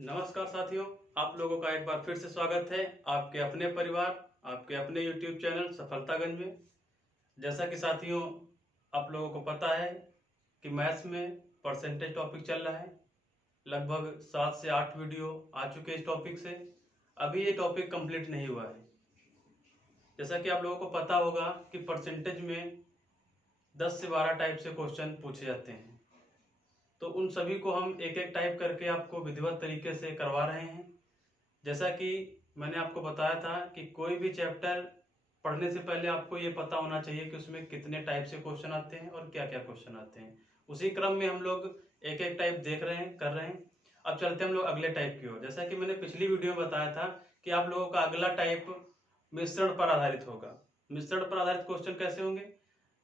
नमस्कार साथियों, आप लोगों का एक बार फिर से स्वागत है आपके अपने परिवार, आपके अपने YouTube चैनल सफलतागंज में। जैसा कि साथियों आप लोगों को पता है कि मैथ्स में परसेंटेज टॉपिक चल रहा है। लगभग 7 से 8 वीडियो आ चुके इस टॉपिक से। अभी ये टॉपिक कंप्लीट नहीं हुआ है। जैसा कि आप लोगों को पता होगा कि परसेंटेज में 10 से 12 टाइप से क्वेश्चन पूछे जाते हैं, तो उन सभी को हम एक एक टाइप करके आपको विधिवत तरीके से करवा रहे हैं। जैसा कि मैंने आपको बताया था कि कोई भी चैप्टर पढ़ने से पहले आपको ये पता होना चाहिए कि उसमें कितने टाइप से क्वेश्चन आते हैं और क्या क्या क्वेश्चन आते हैं। उसी क्रम में हम लोग एक एक टाइप देख रहे हैं, कर रहे हैं। अब चलते हम लोग अगले टाइप की ओर। जैसा कि मैंने पिछली वीडियो में बताया था कि आप लोगों का अगला टाइप मिश्रण पर आधारित होगा। मिश्रण पर आधारित क्वेश्चन कैसे होंगे?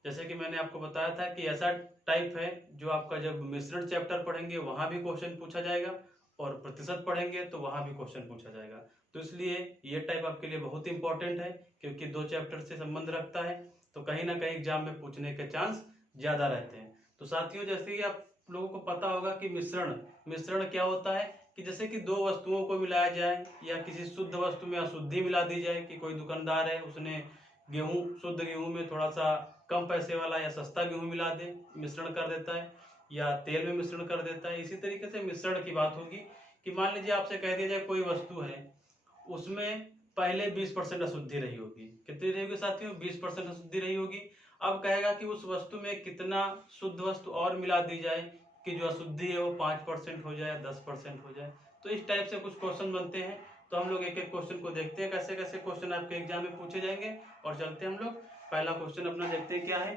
जैसे कि मैंने आपको बताया था कि ऐसा टाइप है जो आपका जब मिश्रण चैप्टर पढ़ेंगे वहां भी क्वेश्चन पूछा जाएगा और प्रतिशत पढ़ेंगे तो वहां भी क्वेश्चन पूछा जाएगा। तो इसलिए ये टाइप आपके लिए बहुत इंपॉर्टेंट है, क्योंकि दो चैप्टर से संबंध रखता है, तो कहीं ना कहीं एग्जाम में पूछने के चांस ज्यादा रहते हैं। तो साथियों, जैसे कि आप लोगों को पता होगा कि मिश्रण मिश्रण क्या होता है कि जैसे कि दो वस्तुओं को मिलाया जाए या किसी शुद्ध वस्तु में अशुद्धि मिला दी जाए। कि कोई दुकानदार है, उसने गेहूं, शुद्ध गेहूं में थोड़ा सा कम पैसे वाला या सस्ता गेहूं मिला दे, मिश्रण कर देता है, या तेल में मिश्रण कर देता है। इसी तरीके से मिश्रण की बात होगी कि मान लीजिए आपसे कह दिया जाए कोई वस्तु है, उसमें पहले 20% अशुद्धि रही होगी। कितनी रही होगी साथियों? 20% अशुद्धि रही होगी। अब कहेगा कि उस वस्तु में कितना शुद्ध वस्तु और मिला दी जाए कि जो अशुद्धि है वो 5% हो जाए, 10% हो जाए। तो इस टाइप से कुछ क्वेश्चन बनते हैं। तो हम लोग एक एक क्वेश्चन को देखते हैं कैसे कैसे क्वेश्चन आपके एग्जाम में पूछे जाएंगे। और चलते हम लोग पहला क्वेश्चन अपना देखते हैं क्या है।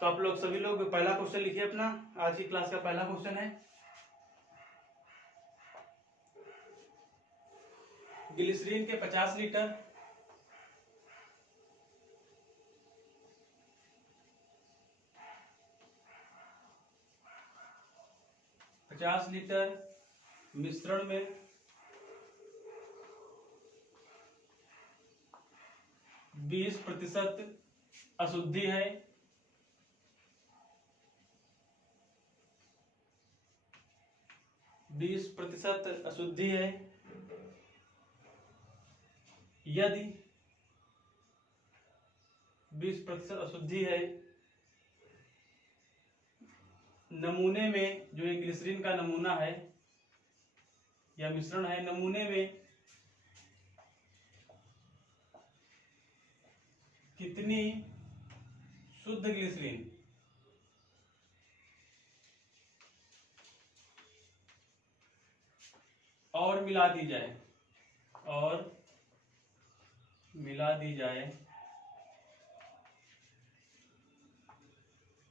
तो आप लोग सभी लोग पहला क्वेश्चन लिखिए अपना। आज की क्लास का पहला क्वेश्चन है, ग्लिसरीन के 50 लीटर 50 लीटर मिश्रण में 20% अशुद्धि है। बीस प्रतिशत अशुद्धि है यदि 20% अशुद्धि है, नमूने में, जो ये ग्लिसरीन का नमूना है या मिश्रण है, नमूने में कितनी शुद्ध ग्लिसरीन और मिला दी जाए, और मिला दी जाए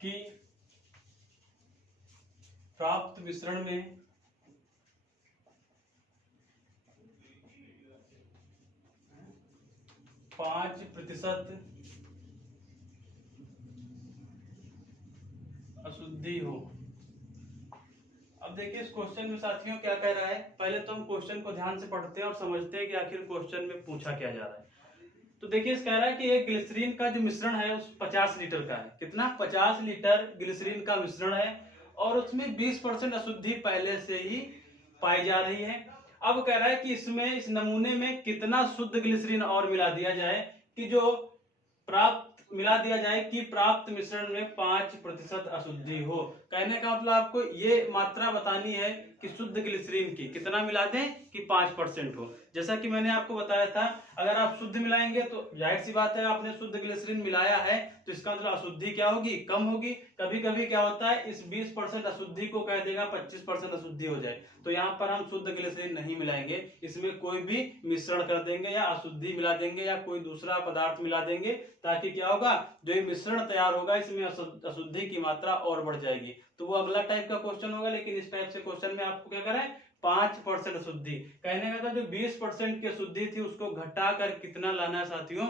कि प्राप्त मिश्रण में 5% अशुद्धि हो। अब देखिए इस क्वेश्चन में साथियों क्या कह रहा है। पहले तो हम क्वेश्चन को ध्यान से पढ़ते हैं और समझते हैं कि आखिर क्वेश्चन में पूछा क्या जा रहा है। तो देखिए इस कह रहा है कि एक ग्लिसरीन का जो मिश्रण है उस 50 लीटर का है। कितना? 50 लीटर ग्लिसरीन का मिश्रण है और उसमें 20% अशुद्धि पहले से ही पाई जा रही है। अब कह रहा है कि इसमें, इस नमूने में कितना शुद्ध ग्लिसरीन और मिला दिया जाए कि जो प्राप्त मिला दिया जाए कि प्राप्त मिश्रण में 5% अशुद्धि हो। कहने का मतलब आपको ये मात्रा बतानी है कि शुद्ध ग्लिसरीन की कितना मिला दें कि 5% हो। जैसा कि मैंने आपको बताया था, अगर आप शुद्ध मिलाएंगे तो जाहिर सी बात है आपने शुद्ध ग्लिसरीन मिलाया है तो इसका मतलब अशुद्धि क्या होगी? कम होगी। कभी कभी क्या होता है, इस 20% अशुद्धि को कह देगा 25% अशुद्धि हो जाए, तो यहाँ पर हम शुद्ध ग्लिसरीन नहीं मिलाएंगे, इसमें कोई भी मिश्रण कर देंगे या अशुद्धि मिला देंगे या कोई दूसरा पदार्थ मिला देंगे, ताकि क्या होगा, जो ये मिश्रण तैयार होगा इसमें अशुद्धि की मात्रा और बढ़ जाएगी। तो वो अगला टाइप का क्वेश्चन होगा। लेकिन इस टाइप से क्वेश्चन में आपको क्या करें, 5% अशुद्धि। कहने का था जो 20% की अशुद्धि थी उसको घटाकर कितना लाना है साथियों?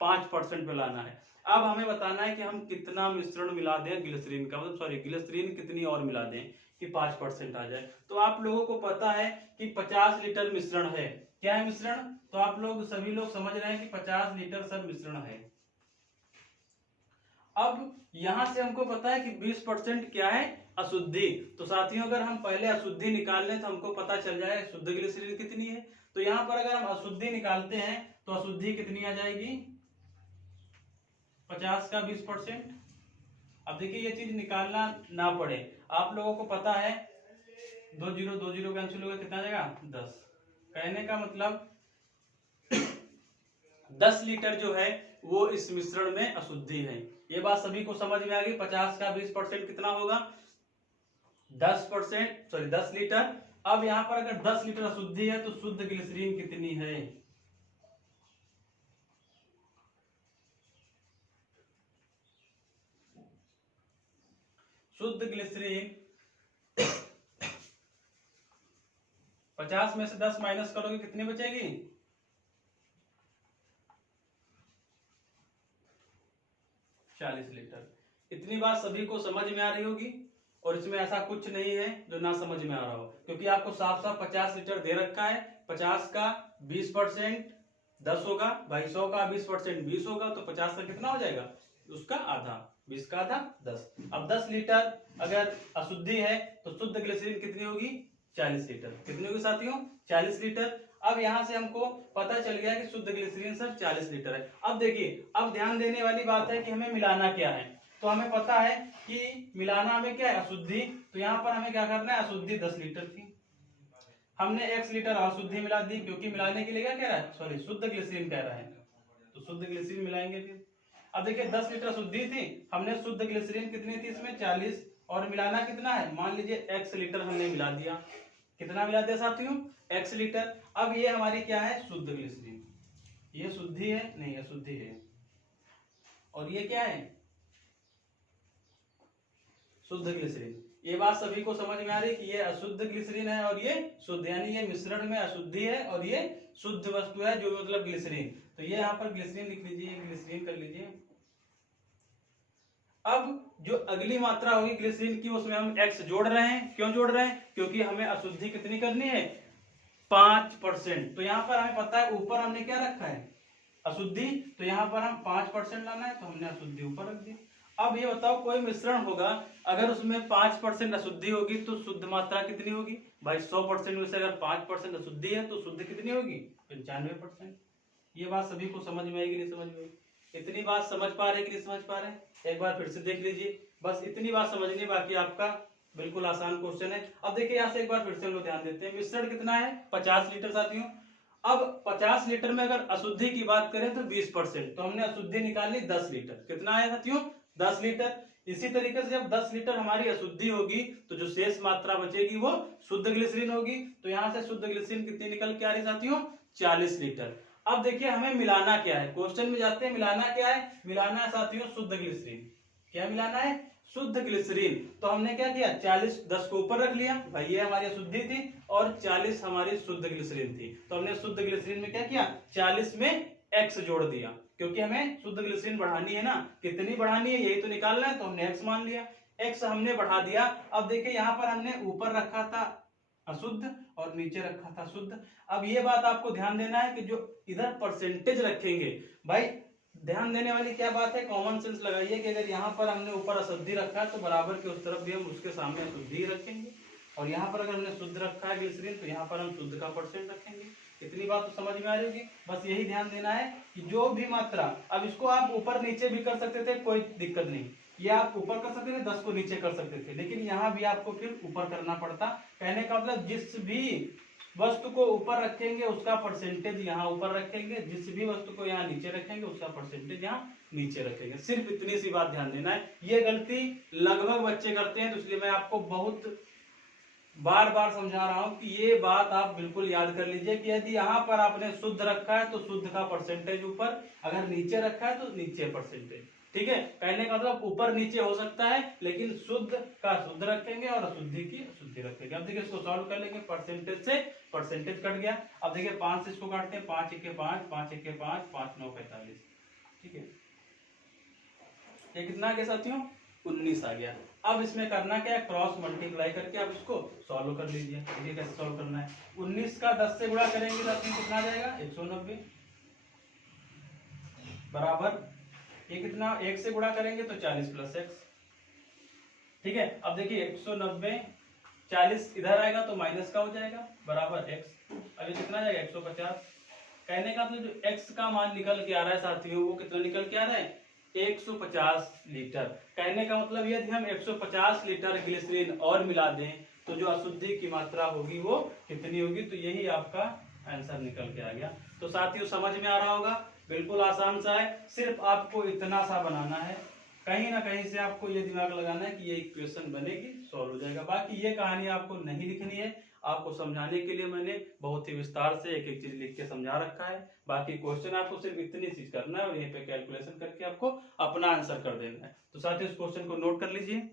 5% पे लाना है। अब हमें बताना है कि हम कितना मिश्रण मिला दें ग्लिसरीन का, मतलब सॉरी, ग्लिसरीन कितनी और मिला दें कि 5% आ जाए। तो आप लोगों को पता है कि 50 लीटर मिश्रण है। क्या है मिश्रण? तो आप लोग सभी लोग समझ रहे हैं कि 50 लीटर सब मिश्रण है। अब यहां से हमको पता है कि 20% क्या है अशुद्धि। तो साथियों अगर हम पहले अशुद्धि निकाल लें तो हमको पता चल जाए शुद्ध ग्लिसरीन कितनी है। तो यहाँ पर अगर हम अशुद्धि निकालते हैं तो अशुद्धि कितनी आ जाएगी, 50 का 20%। अब देखिए ये चीज निकालना ना पड़े, आप लोगों को पता है 2 जीरो कैंसिल होगा, कितना आ जाएगा 10। कहने का मतलब 10 लीटर जो है वो इस मिश्रण में अशुद्धि है। ये बात सभी को समझ में आ गई। 50 का 20% कितना होगा, 10%, सॉरी 10 लीटर। अब यहाँ पर अगर 10 लीटर अशुद्धि है तो शुद्ध ग्लिसरीन कितनी है। शुद्ध ग्लिसरीन 50 में से 10 माइनस करोगे कितनी बचेगी, 40 लीटर। इतनी बात सभी को समझ में आ रही होगी और इसमें ऐसा कुछ नहीं है जो ना समझ में आ रहा हो, क्योंकि आपको साफ साफ 50 लीटर दे रखा है। 50 का 20% 10 होगा भाई, 100 का 20% 20 होगा, तो 50 का कितना हो जाएगा, उसका आधा, 20 का आधा 10। अब 10 लीटर अगर अशुद्धि है तो शुद्ध ग्लिसरीन कितनी होगी, 40 लीटर। कितनी होगी साथियों, 40 लीटर। अब यहां से हमको पता चल गया कि शुद्ध ग्लिसरीन सर 40 लीटर है। अब देखिए, अब ध्यान देने वाली बात है कि हमें मिलाना क्या है। तो हमें पता है कि मिलाना हमें क्या है, अशुद्धि। तो यहाँ पर हमें क्या करना है, अशुद्धि 10 लीटर थी, हमने x लीटर अशुद्धि मिला दी, क्योंकि मिलाने के लिए क्या कह रहा है, सॉरी शुद्ध ग्लिसरीन कह रहा है, तो शुद्ध ग्लिसरीन मिलाएंगे फिर। अब देखिए 10 लीटर शुद्धि थी, हमने शुद्ध ग्लिसरीन कितनी थी इसमें 40, और मिलाना कितना है, मान लीजिए x लीटर हमने मिला दिया। कितना मिला दिया साथियों, x लीटर। अब ये हमारी क्या है, शुद्ध ग्लिसरीन। ये शुद्धि है, नहीं अशुद्धि है, और ये क्या है, शुद्ध ग्लिसरीन। ये बात सभी को समझ में आ रही है कि ये अशुद्ध ग्लिसरीन है और ये शुद्ध, यानी ये मिश्रण में अशुद्धि है और ये शुद्ध वस्तु है, जो मतलब ग्लिसरीन। तो ये यहाँ पर ग्लिसरीन लिख लीजिए, ग्लिसरीन कर लीजिए। अब जो अगली मात्रा होगी ग्लिसरीन की, उसमें हम x जोड़ रहे हैं। क्यों जोड़ रहे हैं, क्योंकि हमें अशुद्धि कितनी करनी है, 5%। तो यहाँ पर हमें पता है ऊपर हमने क्या रखा है, अशुद्धि, तो यहाँ पर हम 5% लाना है, तो हमने अशुद्धि ऊपर रख दी। अब ये बताओ, कोई मिश्रण होगा, अगर उसमें 5% अशुद्धि होगी तो शुद्ध मात्रा कितनी होगी भाई, 100% में से अगर 5% अशुद्धि है तो शुद्ध कितनी होगी, 95%। ये बात सभी को समझ में आएगी, नहीं समझ में आएगी, इतनी बात समझ पा रहे कि नहीं समझ पा रहे, एक बार फिर से देख लीजिए, बस इतनी बात समझनी, बाकी आपका बिल्कुल आसान क्वेश्चन है। अब देखिए यहाँ से एक बार फिर से हम लोग ध्यान देते हैं, मिश्रण कितना है 50 लीटर साथियों। अब 50 लीटर में अगर अशुद्धि की बात करें तो 20%, तो हमने अशुद्धि निकाल ली 10 लीटर। कितना आया साथियों, 10 लीटर। इसी तरीके से जब 10 लीटर हमारी अशुद्धि होगी तो जो शेष मात्रा बचेगी वो शुद्ध ग्लिसरीन होगी। तो यहाँ से शुद्ध ग्लिसरीन कितनी निकल के आ रही साथियों, 40 लीटर। अब देखिए हमें मिलाना क्या है, क्वेश्चन में जाते हैं, मिलाना क्या है, मिलाना है साथियों शुद्ध ग्लिसरीन। क्या मिलाना है, शुद्ध ग्लिसरीन। तो हमने क्या किया, 40 10 को ऊपर रख लिया भाई, ये हमारी अशुद्धि थी और 40 हमारी शुद्ध ग्लिसरीन थी। तो हमने शुद्ध ग्लिसरीन में क्या किया, 40 में x जोड़ दिया, क्योंकि हमें शुद्ध ग्लिसरीन बढ़ानी है ना, कितनी बढ़ानी है यही तो निकालना है, तो हमने x मान लिया, x हमने बढ़ा दिया। अब देखिए यहाँ पर हमने ऊपर रखा था अशुद्ध और नीचे रखा था शुद्ध। अब ये बात आपको ध्यान देना है कि जो इधर परसेंटेज रखेंगे, भाई ध्यान देने वाली क्या बात है, कॉमन सेंस लगाइए कि अगर यहाँ पर हमने ऊपर अशुद्धि रखा है तो बराबर के उस तरफ भी हम उसके सामने अशुद्धि रखेंगे, और यहाँ पर अगर हमने शुद्ध रखा है ग्लिसरीन तो यहाँ पर हम शुद्ध का परसेंट रखेंगे। इतनी बात तो समझ में आ रही होगी, बस यही ध्यान देना है कि जो भी मात्रा, अब इसको आप ऊपर नीचे भी कर सकते थे, कोई दिक्कत नहीं, ये आप ऊपर कर सकते थे, 10 को नीचे कर सकते थे, लेकिन यहाँ भी आपको फिर ऊपर करना पड़ता। कहने का मतलब जिस भी वस्तु को ऊपर रखेंगे उसका परसेंटेज यहाँ ऊपर रखेंगे, जिस भी वस्तु को यहाँ नीचे रखेंगे उसका परसेंटेज यहाँ नीचे रखेंगे। सिर्फ इतनी सी बात ध्यान देना है। ये गलती लगभग बच्चे करते हैं, तो इसलिए मैं आपको बहुत बार बार समझा रहा हूं कि ये बात आप बिल्कुल याद कर लीजिए कि यदि यहाँ पर आपने शुद्ध रखा है तो शुद्ध का परसेंटेज ऊपर, अगर नीचे रखा है तो नीचे परसेंटेज। ठीक है, कहने का मतलब ऊपर नीचे हो सकता है, लेकिन शुद्ध का शुद्ध रखेंगे और अशुद्धि की अशुद्धि रखेंगे। अब देखिए इसको सॉल्व कर लेंगे, परसेंटेज से परसेंटेज कट गया। अब देखिए 5 से इसको काटते हैं, 5 1 5, 5 1 5, 5 9 45। ठीक है, ये कितना आ गया साथियों, 19 आ गया। अब इसमें करना क्या है, क्रॉस मल्टीप्लाई करके आप इसको सॉल्व कर लीजिए। देखिए कैसे सॉल्व करना है, 19 का 10 से गुणा करेंगे साथियों कितना आ जाएगा, 190 बराबर, ये कितना 1 से गुणा करेंगे तो 40 + x। ठीक है। अब देखिए 190, 40 इधर आएगा तो माइनस का हो जाएगा बराबर x। अब ये कितना जाएगा 150। कहने का मतलब जो x का मान निकल के आ रहा है साथियों वो कितना निकल के आ रहा है 150 लीटर। कहने का मतलब यदि हम 150 लीटर ग्लिसरीन और मिला दें तो जो अशुद्धि की मात्रा होगी वो कितनी होगी। तो यही आपका आंसर निकल के आ गया। तो साथियों समझ में आ रहा होगा, बिल्कुल आसान सा है, सिर्फ आपको इतना सा बनाना है, कहीं ना कहीं से आपको ये दिमाग लगाना है कि ये इक्वेशन बनेगी, सॉल्व हो जाएगा। बाकी ये कहानी आपको नहीं लिखनी है, आपको समझाने के लिए मैंने बहुत ही विस्तार से एक एक चीज लिख के समझा रखा है। बाकी क्वेश्चन आपको सिर्फ इतनी चीज करना है और यहीं पे कैलकुलेशन करके आपको अपना आंसर कर देना है। तो साथियों इस क्वेश्चन को नोट कर लीजिए।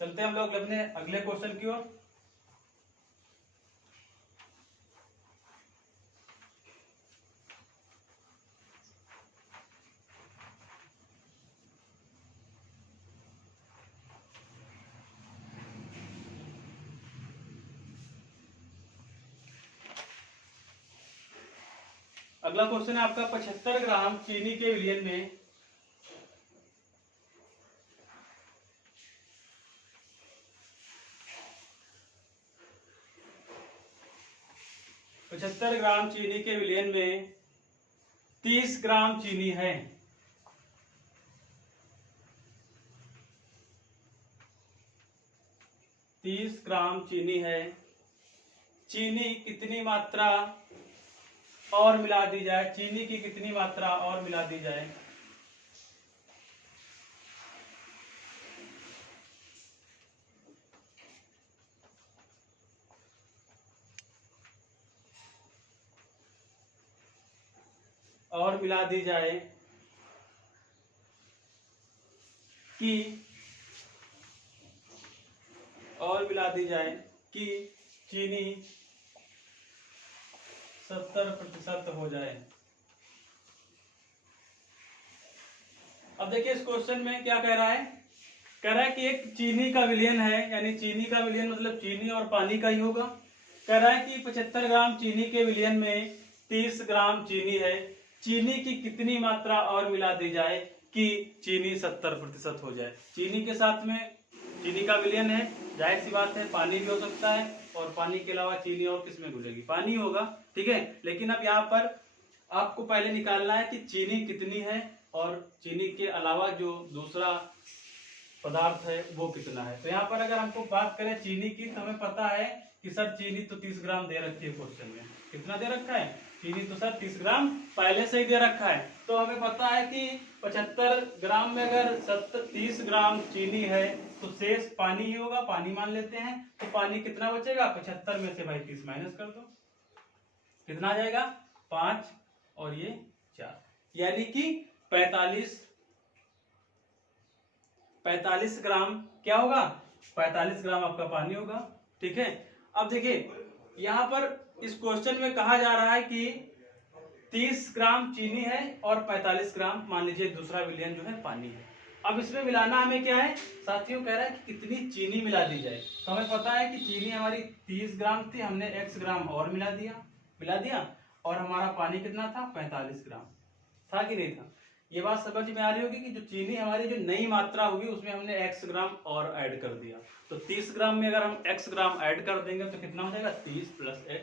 चलते हैं हम लोग अपने अगले क्वेश्चन की ओर। अगला क्वेश्चन है आपका 75 ग्राम चीनी के विलयन में 75 ग्राम चीनी के विलयन में 30 ग्राम चीनी है। 30 ग्राम चीनी है। चीनी कितनी मात्रा और मिला दी जाए, चीनी की कितनी मात्रा और मिला दी जाए। और मिला दी जाए कि और मिला दी जाए कि चीनी 70% हो जाए। अब देखिए इस क्वेश्चन में क्या कह रहा है, कह रहा है कि एक चीनी का विलयन है, यानी चीनी का विलयन मतलब चीनी और पानी का ही होगा। कह रहा है कि 75 ग्राम चीनी के विलयन में 30 ग्राम चीनी है, चीनी की कितनी मात्रा और मिला दी जाए कि चीनी 70% हो जाए। चीनी के साथ में चीनी का विलयन है, जाहिर सी बात है पानी भी हो सकता है, और पानी के अलावा चीनी और किसमें घुलेगी, पानी होगा, ठीक है। लेकिन अब यहाँ पर आपको पहले निकालना है कि चीनी कितनी है और चीनी के अलावा जो दूसरा पदार्थ है वो कितना है। तो यहाँ पर अगर हमको बात करें चीनी की, तो हमें पता है कि सर चीनी तो 30 ग्राम दे रखी है क्वेश्चन में। कितना दे रखा है चीनी, तो सर 30 ग्राम पहले से ही दे रखा है। तो हमें पता है कि 75 ग्राम में अगर 30 ग्राम चीनी है तो शेष पानी ही होगा, पानी मान लेते हैं। तो पानी कितना बचेगा, 75 में से भाई 30 माइनस कर दो, कितना आ जाएगा 5 और ये 4, यानी कि 45 ग्राम क्या होगा, 45 ग्राम आपका पानी होगा, ठीक है। अब देखिए यहाँ पर इस क्वेश्चन में कहा जा रहा है कि 30 ग्राम चीनी है और 45 ग्राम मान लीजिए दूसरा विलयन जो है पानी है। अब इसमें मिलाना हमें क्या है साथियों, कह रहा है कि कितनी चीनी मिला दी जाए। तो हमें पता है कि चीनी हमारी 30 ग्राम थी, हमने x ग्राम और मिला दिया, और हमारा पानी कितना था 45 ग्राम था कि नहीं था। ये बात समझ में आ रही होगी कि जो चीनी हमारी जो नई मात्रा होगी उसमें हमने x ग्राम और ऐड कर दिया। तो 30 ग्राम में अगर हम x ग्राम ऐड कर देंगे तो कितना हो जाएगा 30 + x,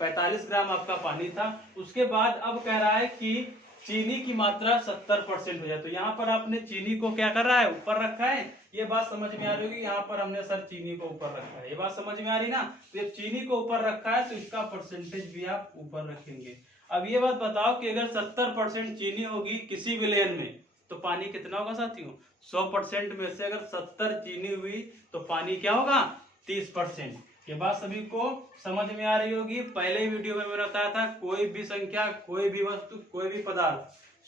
45 ग्राम आपका पानी था। उसके बाद अब कह रहा है कि चीनी की मात्रा 70% हो जाए। तो यहाँ पर आपने चीनी को क्या कर रहा है ऊपर रखा है, ये बात समझ में आ रही होगी। यहाँ पर हमने सर चीनी को ऊपर रखा है, ये बात समझ में आ रही ना। तो ये चीनी को ऊपर रखा है तो इसका परसेंटेज भी आप ऊपर रखेंगे। अब ये बात बताओ कि अगर 70% चीनी होगी किसी विलयन में तो पानी कितना होगा साथियों, 100% में से अगर 70 चीनी हुई तो पानी क्या होगा 30%। ये बात सभी को समझ में आ रही होगी। पहले ही वीडियो में मैंने बताया था कोई भी संख्या, कोई भी वस्तु, कोई भी पदार्थ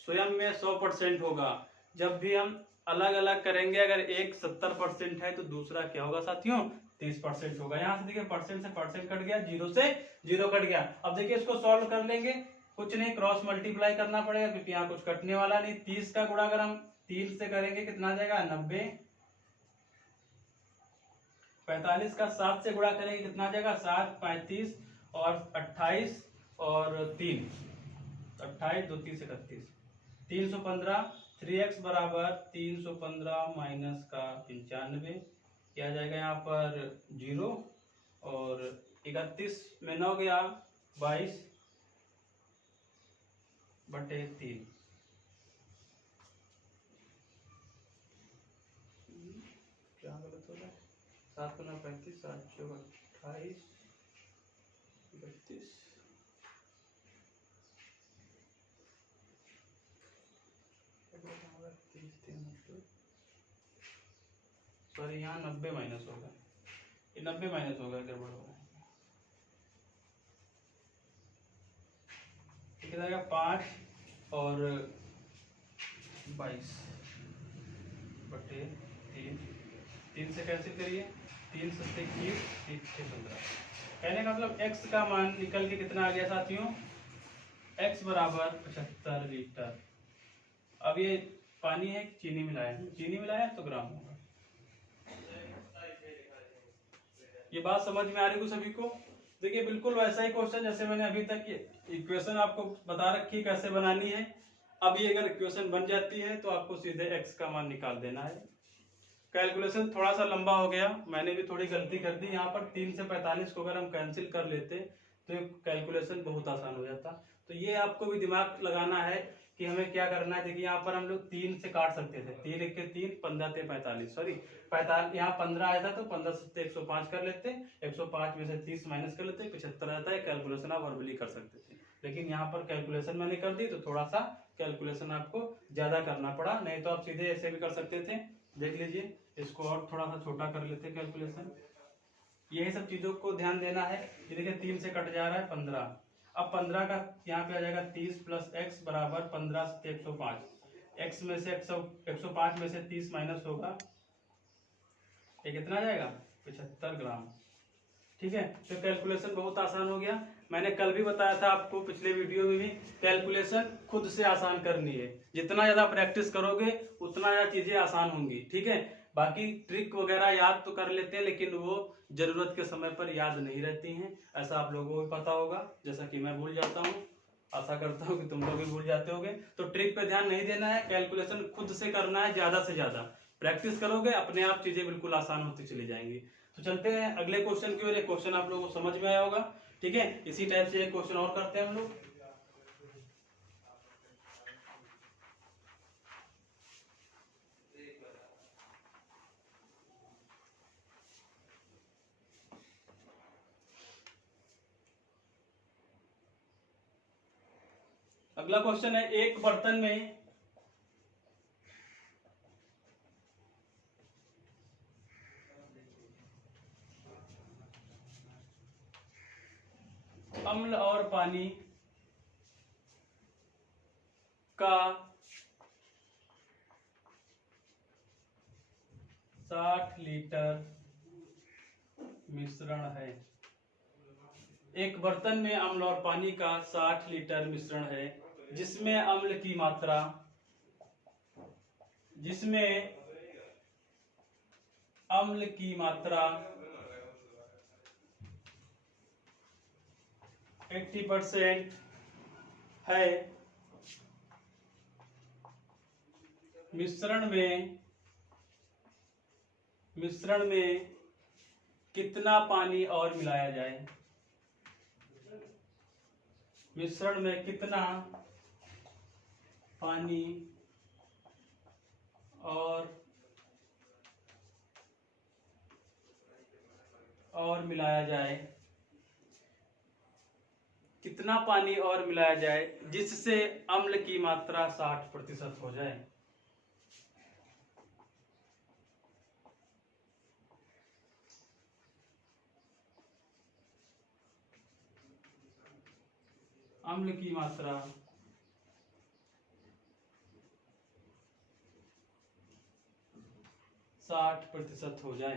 स्वयं में 100% होगा। जब भी हम अलग अलग करेंगे, अगर एक 70% है तो दूसरा क्या होगा साथियों 30% होगा। यहाँ से देखिए परसेंट से परसेंट कट गया, जीरो से जीरो कट गया। अब देखिए इसको सॉल्व कर लेंगे, कुछ नहीं क्रॉस मल्टीप्लाई करना पड़ेगा क्योंकि यहाँ कुछ कटने वाला नहीं। 30 का गुणा अगर हम 3 से करेंगे कितना आ जाएगा 90, 45 का 7 से गुणा करेंगे कितना आ जाएगा, 7 35 और 28 और 3, 28 2 30 31, 315, 3x बराबर 315 माइनस का 95, क्या आ जाएगा यहाँ पर 0, और 31 में 9 गया 22 बटे 3, क्या गलत हो रहा है, 7 गुना 35, 7 चौक 28 32, सॉरी यहाँ 90 माइनस होगा, ये 90 माइनस होगा, गड़बड़ हो रहा है, कितना आएगा 5 और 22 बटे 3, 3 से कैंसिल करिए, 3 सत्ते 21, 3 6 15, कहने का मतलब x का मान निकल के कितना आ गया साथियों, x बराबर 75 लीटर। अब ये पानी है, चीनी मिलाया तो ग्राम होगा। ये बात समझ में आ रही है सभी को? देखिए बिल्कुल वैसा ही क्वेश्चन जैसे मैंने अभी तक इक्वेशन आपको बता रखी है कैसे बनानी है। अब ये अगर इक्वेशन बन जाती है तो आपको सीधे x का मान निकाल देना है। कैलकुलेशन थोड़ा सा लंबा हो गया, मैंने भी थोड़ी गलती कर दी, यहाँ पर 3 से 45 को अगर हम कैंसिल कर लेते तो कैलकुलेशन बहुत आसान हो जाता। तो ये आपको भी दिमाग लगाना है कि हमें क्या करना है। देखिए यहाँ पर हम लोग 3 से काट सकते थे, 3 1 के 3, 15 ते 45, सॉरी 45, यहाँ 15 आया था तो 15 से 105 कर लेते, 105 में से 30 माइनस कर लेते, 75 आता है। कैलकुलेशन आप वर्बली कर सकते थे, लेकिन यहाँ पर कैलकुलेशन मैंने कर दी तो थोड़ा सा कैलकुलेशन आपको ज्यादा करना पड़ा, नहीं तो आप सीधे ऐसे भी कर सकते थे। देख लीजिए, इसको और थोड़ा सा छोटा कर लेते कैलकुलेशन। यही सब चीजों को ध्यान देना है। ये देखिए 3 से कट जा रहा है 15, अब 15 का यहाँ पे आ जाएगा 30 प्लस x बराबर 15 से 105, x में से 105 में से 30 माइनस होगा, ये कितना आ जाएगा 75 ग्राम। ठीक है, तो कैलकुलेशन बहुत आसान हो गया। मैंने कल भी बताया था आपको पिछले वीडियो में भी, कैलकुलेशन खुद से आसान करनी है। जितना ज्यादा प्रैक्टिस करोगे उतना ज्यादा चीजें आसान होंगी। ठीक है, बाकी ट्रिक वगैरह याद तो कर लेते हैं लेकिन वो जरूरत के समय पर याद नहीं रहती हैं, ऐसा आप लोगों को भी पता होगा, जैसा कि मैं भूल जाता हूँ। आशा करता हूँ कि तुम लोग भी भूल जाते होगे। तो ट्रिक पे ध्यान नहीं देना है, कैलकुलेशन खुद से करना है। ज्यादा से ज्यादा प्रैक्टिस करोगे अपने आप चीजें बिल्कुल आसान होती चली जाएंगी। तो चलते हैं अगले क्वेश्चन की ओर। क्वेश्चन आप लोगों को समझ में आया होगा। ठीक है, इसी टाइप से एक क्वेश्चन और करते हैं हम लोग। अगला क्वेश्चन है, एक बर्तन में अम्ल और पानी का 60 लीटर मिश्रण है। एक बर्तन में अम्ल और पानी का 60 लीटर मिश्रण है जिसमें अम्ल की मात्रा 80% है। मिश्रण में कितना पानी और मिलाया जाए? मिश्रण में कितना पानी और मिलाया जाए, कितना पानी और मिलाया जाए जिससे अम्ल की मात्रा 60% हो जाए? अम्ल की मात्रा 60% हो जाए।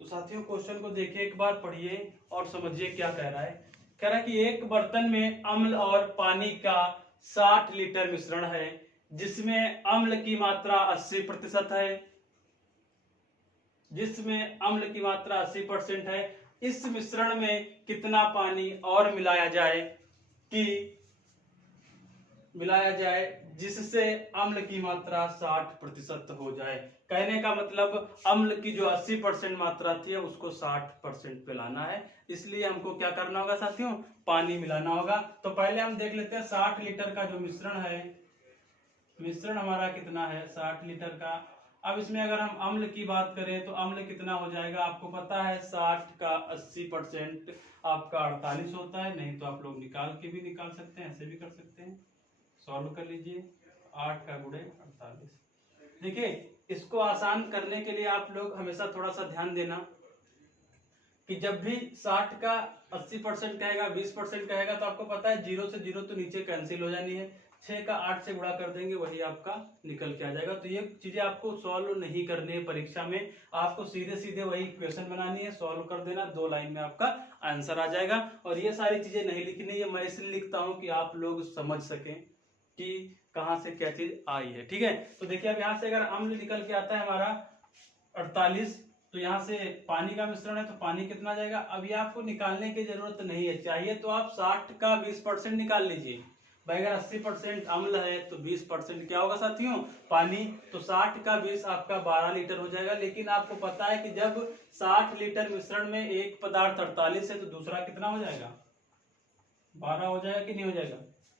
तो साथियों क्वेश्चन को देखिए, एक बार पढ़िए और समझिए क्या कह रहा है। कह रहा है कि एक बर्तन में अम्ल और पानी का 60 लीटर मिश्रण है जिसमें अम्ल की मात्रा 80% है, जिसमें अम्ल की मात्रा 80% है, इस मिश्रण में कितना पानी और मिलाया जाए जिससे अम्ल की मात्रा 60% हो जाए। कहने का मतलब अम्ल की जो 80% मात्रा थी उसको 60% पे लाना है, इसलिए हमको क्या करना होगा साथियों, पानी मिलाना होगा। तो पहले हम देख लेते हैं 60 लीटर का जो मिश्रण है, मिश्रण हमारा कितना है 60 लीटर का। अब इसमें अगर हम अम्ल की बात करें तो अम्ल कितना हो जाएगा, आपको पता है 60 का 80% आपका 48 होता है, नहीं तो आप लोग निकाल सकते हैं, ऐसे भी कर सकते हैं, सॉल्व कर लीजिए। 8 का गुणे 48। देखिए इसको आसान करने के लिए आप लोग हमेशा थोड़ा सा ध्यान देना कि जब भी 60 का 80% कहेगा, 20% कहेगा, तो आपको पता है 0 से 0 तो नीचे कैंसिल हो जानी है, 6 का 8 से गुणा कर देंगे, वही आपका निकल के आ जाएगा। तो ये चीजें आपको सॉल्व नहीं करनी है परीक्षा में, आपको सीधे सीधे वही इक्वेशन बनानी है, सॉल्व कर देना, 2 लाइन में आपका आंसर आ जाएगा। और ये सारी चीजें नहीं लिखनी है, मैं इसलिए लिखता हूँ कि आप लोग समझ सकें कि कहां से क्या चीज आई है। ठीक है, तो देखिए अब यहाँ से अगर अम्ल निकल के आता है हमारा 48, तो यहाँ से पानी का मिश्रण है, तो पानी कितना जाएगा, अभी आपको निकालने की जरूरत नहीं है, चाहिए तो आप 60 का 20% निकाल लीजिए भाई। अगर 80% अम्ल है तो 20% क्या होगा साथियों, पानी। तो 60 का 20 आपका 12 लीटर हो जाएगा। लेकिन आपको पता है कि जब 60 लीटर मिश्रण में एक पदार्थ 48 है तो दूसरा कितना हो जाएगा, 12 हो जाएगा कि नहीं हो जाएगा।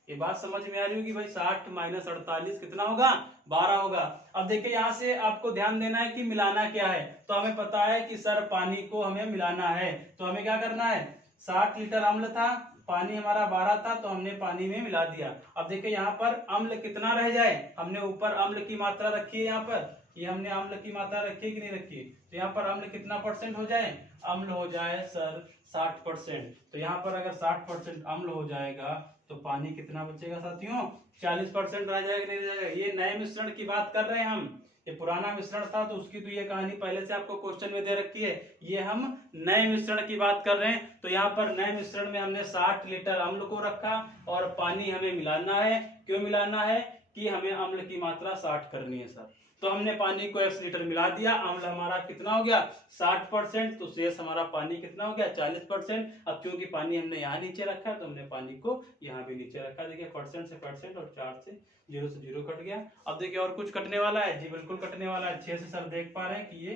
ये बात समझ में आ रही होगी भाई, 60 माइनस 48 कितना होगा, 12 होगा। अब देखिए यहाँ से आपको ध्यान देना है कि मिलाना क्या है, तो हमें पता है कि सर पानी को हमें मिलाना है, तो हमें क्या करना है, 60 लीटर अम्ल था, पानी हमारा 12 था, तो हमने पानी में मिला दिया। अब देखिए यहाँ पर अम्ल कितना रह जाए, हमने ऊपर अम्ल की मात्रा रखी है, यहाँ पर ये हमने अम्ल की मात्रा रखी है कि नहीं रखी है, तो यहाँ पर अम्ल कितना परसेंट हो जाए, अम्ल हो जाए सर 60%। तो यहाँ पर अगर 60% अम्ल हो जाएगा तो पानी कितना बचेगा साथियों, 40% रह जाएगा, नहीं रह जाएगा। ये नए मिश्रण की बात कर रहे हैं हम, ये पुराना मिश्रण था तो उसकी तो ये कहानी पहले से आपको क्वेश्चन में दे रखी है, ये हम नए मिश्रण की बात कर रहे हैं। तो यहाँ पर नए मिश्रण में हमने 60 लीटर अम्ल को रखा और पानी हमें मिलाना है। क्यों मिलाना है, कि हमें अम्ल की मात्रा 60 करनी है सर। तो हमने पानी को 1 लीटर मिला दिया, अम्ल हमारा कितना हो गया 60%, तो शेष हमारा पानी कितना हो गया 40%। अब क्योंकि पानी हमने यहाँ नीचे रखा है तो हमने पानी को यहाँ भी नीचे रखा। देखिए परसेंट से परसेंट और 4 से 0 कट गया। अब देखिए और कुछ कटने वाला है, जी बिल्कुल कटने वाला है। 6 से सर देख पा रहे हैं कि ये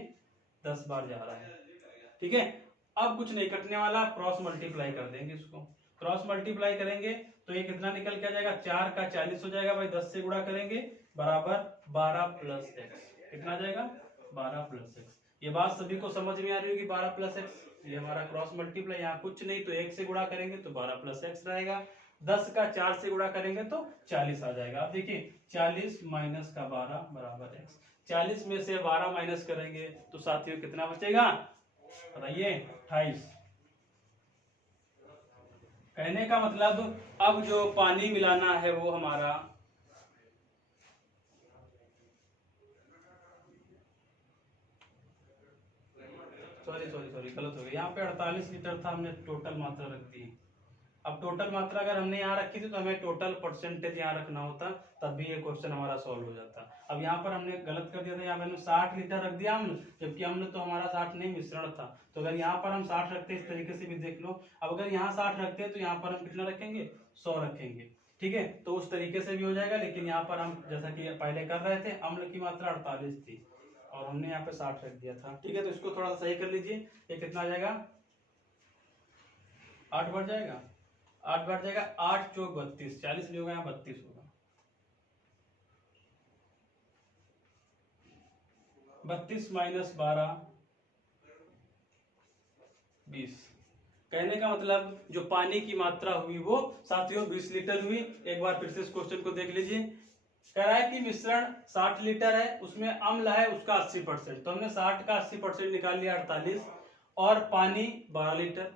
10 बार जा रहा है, ठीक है। अब कुछ नहीं कटने वाला, क्रॉस मल्टीप्लाई कर देंगे इसको, क्रॉस मल्टीप्लाई करेंगे तो ये कितना निकल के आ जाएगा, 4 का 40 हो जाएगा भाई, 10 से गुणा करेंगे बराबर 12 प्लस एक्स, कितना आ जाएगा 12 प्लस एक्स। ये बात सभी को समझ में आ रही होगी, 12 प्लस एक्स, ये हमारा क्रॉस मल्टीप्लाई, यहाँ कुछ नहीं तो 1 से गुणा करेंगे तो 12 प्लस एक्स रहेगा, 10 का 4 से गुणा करेंगे तो 40 आ जाएगा। अब देखिए 40 माइनस का 12 बराबर एक्स, 40 में से 12 माइनस करेंगे तो साथियों कितना बचेगा बताइए 28। कहने का मतलब अब जो पानी मिलाना है वो हमारा सॉरी गलत हो गया, यहाँ पे 48 लीटर था, हमने टोटल मात्रा रख दी। अब टोटल मात्रा अगर हमने यहाँ रखी थी तो हमें टोटल परसेंटेज यहाँ रखना होता, तब भी ये क्वेश्चन हमारा सॉल्व हो जाता। अब यहाँ पर हमने गलत कर दिया था, यहाँ पर हमने 60 लीटर रख दिया अम्ल, जबकि अम्ल तो हमारा 60 नहीं मिश्रण था। तो अगर यहाँ पर हम 60 रखते इस तरीके से भी देख लो, अब अगर यहाँ 60 रखते हैं तो यहाँ पर हम कितना रखेंगे 100 रखेंगे, ठीक है, तो उस तरीके से भी हो जाएगा। लेकिन यहाँ पर हम जैसा कि पहले कर रहे थे, अम्ल की मात्रा 48 थी और हमने यहाँ पे 60 रख दिया था, ठीक है। तो इसको थोड़ा सा सही कर लीजिए, ये कितना आ जाएगा 8 बढ़ जाएगा, 8 बढ़ जाएगा, 8 चौक 32, 40 नहीं होगा यहाँ 32 होगा, 32 माइनस 12 20। कहने का मतलब जो पानी की मात्रा हुई वो साथियों 20 लीटर हुई। एक बार फिर से इस क्वेश्चन को देख लीजिए, कह रहा है कि मिश्रण 60 लीटर है, उसमें अम्ल है उसका 80%, तो हमने 60 का 80% निकाल लिया 48, और पानी 12 लीटर।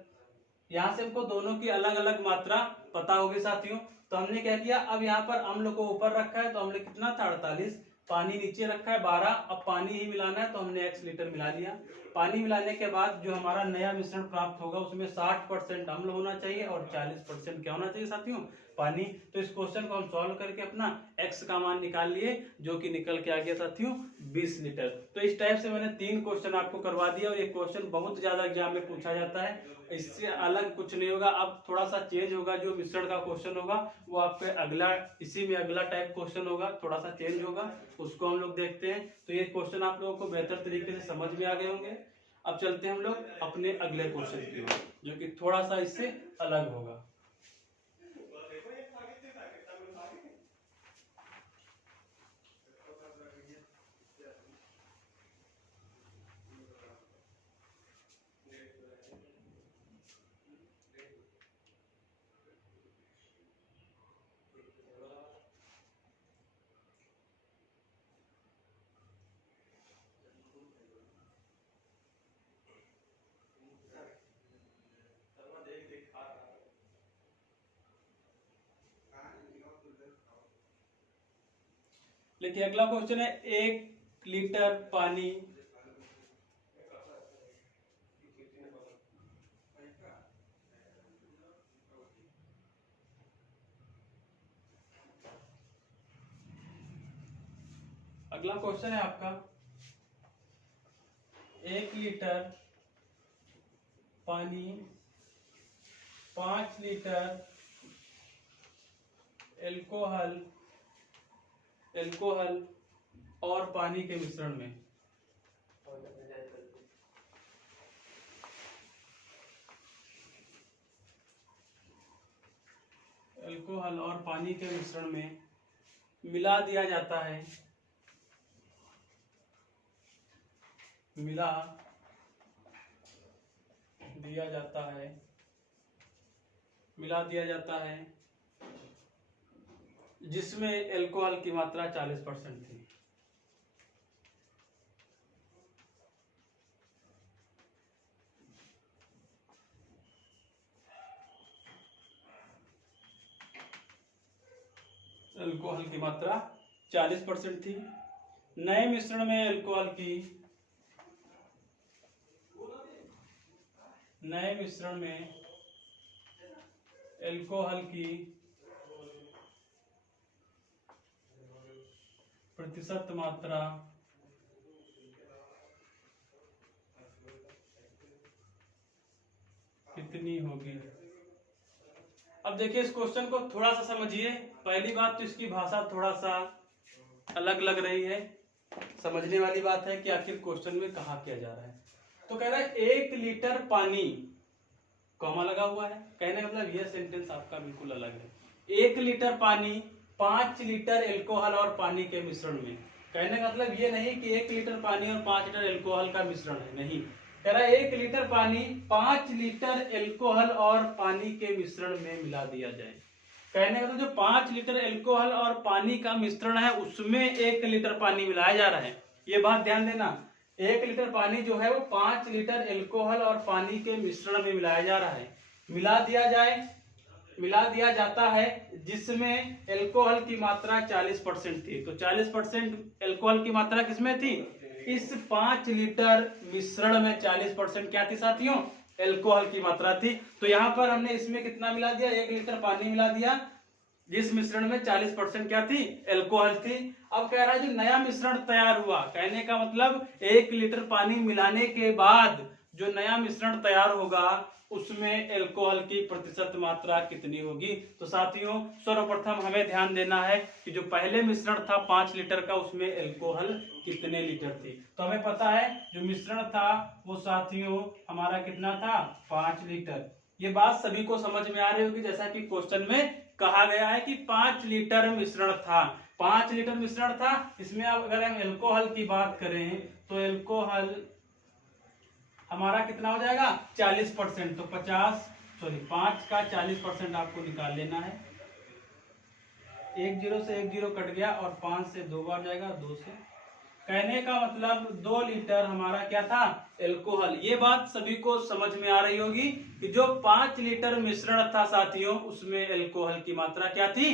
यहाँ से हमको दोनों की अलग अलग मात्रा पता होगी साथियों, तो हमने क्या किया, अब यहाँ पर अम्ल को ऊपर रखा है तो अम्ल कितना था 48, पानी नीचे रखा है 12, अब पानी ही मिलाना है तो हमने x लीटर मिला लिया। पानी मिलाने के बाद जो हमारा नया मिश्रण प्राप्त होगा उसमें 60% अम्ल होना चाहिए और 40% क्या होना चाहिए साथियों, पानी। तो इस क्वेश्चन को हम सॉल्व करके अपना x का मान निकाल लिए, जो कि निकल के आ गया साथियों 20 लीटर। तो इस टाइप से मैंने 3 क्वेश्चन आपको करवा दिया और ये क्वेश्चन बहुत ज्यादा एग्जाम में पूछा जाता है, इससे अलग कुछ नहीं होगा। अब थोड़ा सा चेंज होगा, जो मिश्रण का क्वेश्चन होगा वो आपके अगला, इसी में अगला टाइप क्वेश्चन होगा, थोड़ा सा चेंज होगा, उसको हम लोग देखते हैं। तो ये क्वेश्चन आप लोगों को बेहतर तरीके से समझ में आ गए होंगे। अब चलते हैं हम लोग अपने अगले क्वेश्चन की ओर, जो कि थोड़ा सा इससे अलग होगा। देखिए अगला क्वेश्चन है, 1 लीटर पानी अगला क्वेश्चन है आपका, 1 लीटर पानी 5 लीटर एल्कोहल और पानी के मिश्रण में अल्कोहल और पानी के मिश्रण में मिला दिया जाता है, मिला दिया जाता है जिसमें अल्कोहल की मात्रा 40% थी। अल्कोहल की मात्रा 40% थी। नए मिश्रण में अल्कोहल की प्रतिशत मात्रा कितनी होगी। अब देखिए इस क्वेश्चन को थोड़ा सा समझिए। पहली बात तो इसकी भाषा थोड़ा सा अलग लग रही है, समझने वाली बात है कि आखिर क्वेश्चन में कहा किया जा रहा है। तो कह रहा है 1 लीटर पानी, कॉमा लगा हुआ है, कहने का मतलब यह सेंटेंस आपका बिल्कुल अलग है। 1 लीटर पानी 5 लीटर एल्कोहल और पानी के मिश्रण में, कहने का मतलब ये नहीं कि 1 लीटर पानी और 5 लीटर एल्कोहल का मिश्रण है, नहीं, कह रहा है 1 लीटर पानी 5 लीटर एल्कोहल और पानी के मिश्रण में मिला दिया जाए। कहने का मतलब जो 5 लीटर एल्कोहल और पानी का मिश्रण है उसमें 1 लीटर पानी मिलाया जा रहा है। ये बात ध्यान देना, 1 लीटर पानी जो है वो 5 लीटर एल्कोहल और पानी के मिश्रण में मिलाया जा रहा है। मिला दिया जाता है जिसमें एल्कोहल की मात्रा 40% थी। तो 40% एल्कोहल की मात्रा किसमें थी? इस 5 लीटर मिश्रण में 40% क्या थी साथियों? एल्कोहल की मात्रा थी। तो यहाँ पर हमने इसमें कितना मिला दिया? 1 लीटर पानी मिला दिया जिस मिश्रण में 40% क्या थी? एल्कोहल थी। अब कह रहा है जो नया मिश्रण तैयार हुआ, कहने का मतलब 1 लीटर पानी मिलाने के बाद जो नया मिश्रण तैयार होगा उसमें एल्कोहल की प्रतिशत मात्रा कितनी होगी। तो साथियों सर्वप्रथम हमें ध्यान देना है कि जो पहले मिश्रण था 5 लीटर का उसमें एल्कोहल कितने लीटर थी। तो हमें पता है जो मिश्रण था वो साथियों हमारा कितना था? 5 लीटर। ये बात सभी को समझ में आ रही होगी, जैसा कि क्वेश्चन में कहा गया है कि 5 लीटर मिश्रण था। 5 लीटर मिश्रण था, इसमें अगर हम एल्कोहल की बात करें तो एल्कोहल हमारा कितना हो जाएगा? 40%। तो 5 का 40% आपको निकाल लेना है। 1 0 से 1 0 कट गया और 5 से 2 बार जाएगा, 2 से। कहने का मतलब 2 लीटर हमारा क्या था? एल्कोहल। ये बात सभी को समझ में आ रही होगी कि जो 5 लीटर मिश्रण था साथियों उसमें एल्कोहल की मात्रा क्या थी?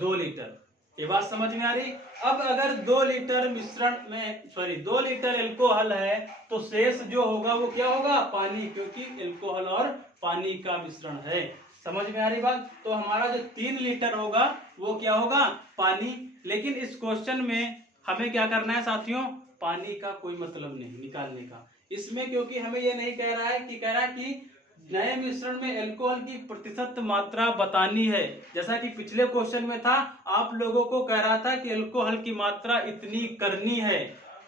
2 लीटर। ये बात समझ में आ रही। अब अगर 2 लीटर मिश्रण में 2 लीटर एल्कोहल है तो शेष जो होगा वो क्या होगा, पानी, क्योंकि एल्कोहल और पानी का मिश्रण है। समझ में आ रही बात। तो हमारा जो 3 लीटर होगा वो क्या होगा, पानी। लेकिन इस क्वेश्चन में हमें क्या करना है साथियों, पानी का कोई मतलब नहीं निकालने का इसमें, क्योंकि हमें ये नहीं कह रहा है कि नए मिश्रण में एल्कोहल की प्रतिशत मात्रा बतानी है। जैसा कि पिछले क्वेश्चन में था, आप लोगों को कह रहा था कि एल्कोहल की मात्रा इतनी करनी है।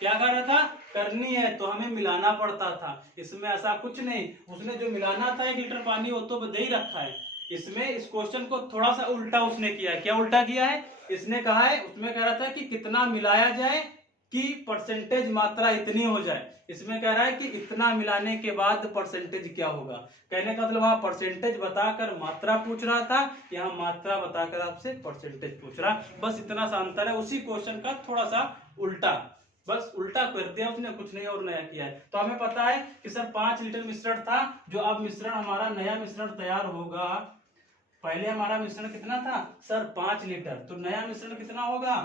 क्या कह रहा था, करनी है, तो हमें मिलाना पड़ता था। इसमें ऐसा कुछ नहीं, उसने जो मिलाना था 1 लीटर पानी वो तो दे ही रखा है। इसमें इस क्वेश्चन को थोड़ा सा उल्टा उसने किया है। क्या उल्टा किया है, इसने कहा है, उसमें कह रहा था कि कितना मिलाया जाए कि परसेंटेज मात्रा इतनी हो जाए। इसमें कह रहा है कि इतना मिलाने के बाद परसेंटेज क्या होगा। कहने का मतलब वहां परसेंटेज बताकर मात्रा पूछ रहा था, यहाँ मात्रा बताकर आपसे परसेंटेज पूछ रहा। बस इतना सा अंतर है, उसी क्वेश्चन का थोड़ा सा उल्टा, बस उल्टा कर दिया उसने, कुछ नहीं और नया किया है। तो हमें पता है कि सर 5 लीटर मिश्रण था, जो अब मिश्रण हमारा नया मिश्रण तैयार होगा। पहले हमारा मिश्रण कितना था सर, 5 लीटर, तो नया मिश्रण कितना होगा,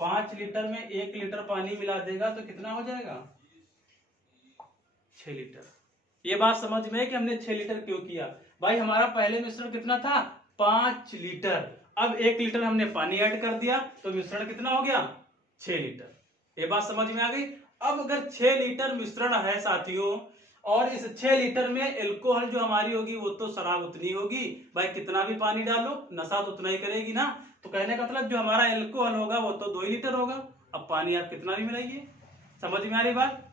5 लीटर में 1 लीटर पानी मिला देगा तो कितना हो जाएगा, 6 लीटर। ये बात समझ में है कि हमने 6 लीटर क्यों किया। भाई हमारा पहले मिश्रण कितना था, 5 लीटर, अब 1 लीटर हमने पानी ऐड कर दिया तो मिश्रण कितना हो गया, 6 लीटर। ये बात समझ में आ गई। अब अगर 6 लीटर मिश्रण है साथियों, और इस 6 लीटर में एल्कोहल जो हमारी होगी वो तो शराब उतनी होगी, भाई कितना भी पानी डालो नशा तो उतना ही करेगी ना। तो कहने का मतलब जो हमारा एल्कोहल होगा वो तो 2 ही लीटर होगा। अब पानी आप कितना भी मिलाइए, समझ में आ रही बात।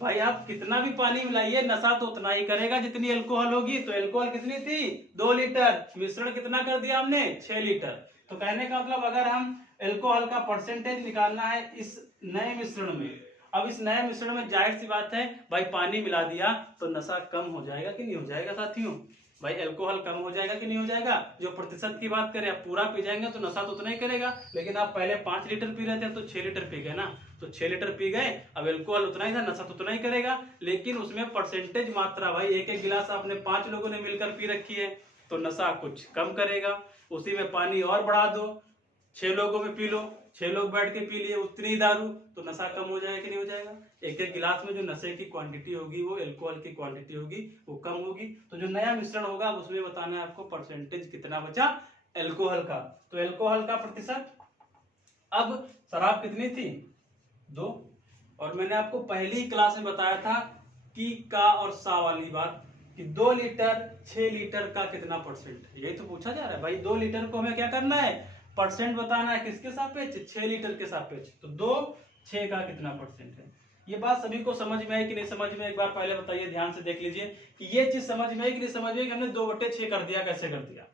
भाई आप कितना भी पानी मिलाइए नशा तो उतना ही करेगा जितनी एल्कोहल होगी। तो एल्कोहल कितनी थी, 2 लीटर, मिश्रण कितना कर दिया हमने, 6 लीटर। तो कहने का मतलब अगर हम एल्कोहल का परसेंटेज निकालना है इस नए मिश्रण में, अब इस नए मिश्रण में जाहिर सी बात है भाई पानी मिला दिया तो नशा कम हो जाएगा कि नहीं हो जाएगा साथियों, भाई एल्कोहल कम हो जाएगा कि नहीं हो जाएगा। जो प्रतिशत की बात करें, आप पूरा पी जाएंगे तो नशा तो उतना ही करेगा। लेकिन आप पहले 5 लीटर पी रहे थे तो 6 लीटर पी गए ना, तो 6 लीटर पी गए, अब एल्कोहल उतना ही था, नशा तो उतना ही करेगा। लेकिन उसमें परसेंटेज मात्रा, भाई एक एक गिलास आपने 5 लोगों ने मिलकर पी रखी है तो नशा कुछ कम करेगा। उसी में पानी और बढ़ा दो, 6 लोगों में पी लो, 6 लोग बैठ के पी लिए उतनी ही दारू, तो नशा कम हो जाएगा कि नहीं हो जाएगा। एक एक गिलास में जो नशे की क्वांटिटी होगी वो एल्कोहल की क्वांटिटी होगी वो कम होगी। तो जो नया मिश्रण होगा उसमें बताना है आपको परसेंटेज कितना बचा एल्कोहल का। तो एल्कोहल का प्रतिशत, अब शराब कितनी थी, 2, और मैंने आपको पहली क्लास में बताया था कि का और सा वाली बात कि 2 लीटर 6 लीटर का कितना परसेंट, यही तो पूछा जा रहा है भाई। 2 लीटर को हमें क्या करना है, परसेंट बताना है, किसके सापेक्ष, 6 लीटर के सापेक्ष। तो 2 6 का कितना परसेंट है। ये बात सभी को समझ में आई कि नहीं समझ में, एक बार पहले बताइए, ध्यान से देख लीजिए कि ये चीज समझ में आई कि नहीं समझ में आई कि हमने 2/6 कर दिया, कैसे कर दिया।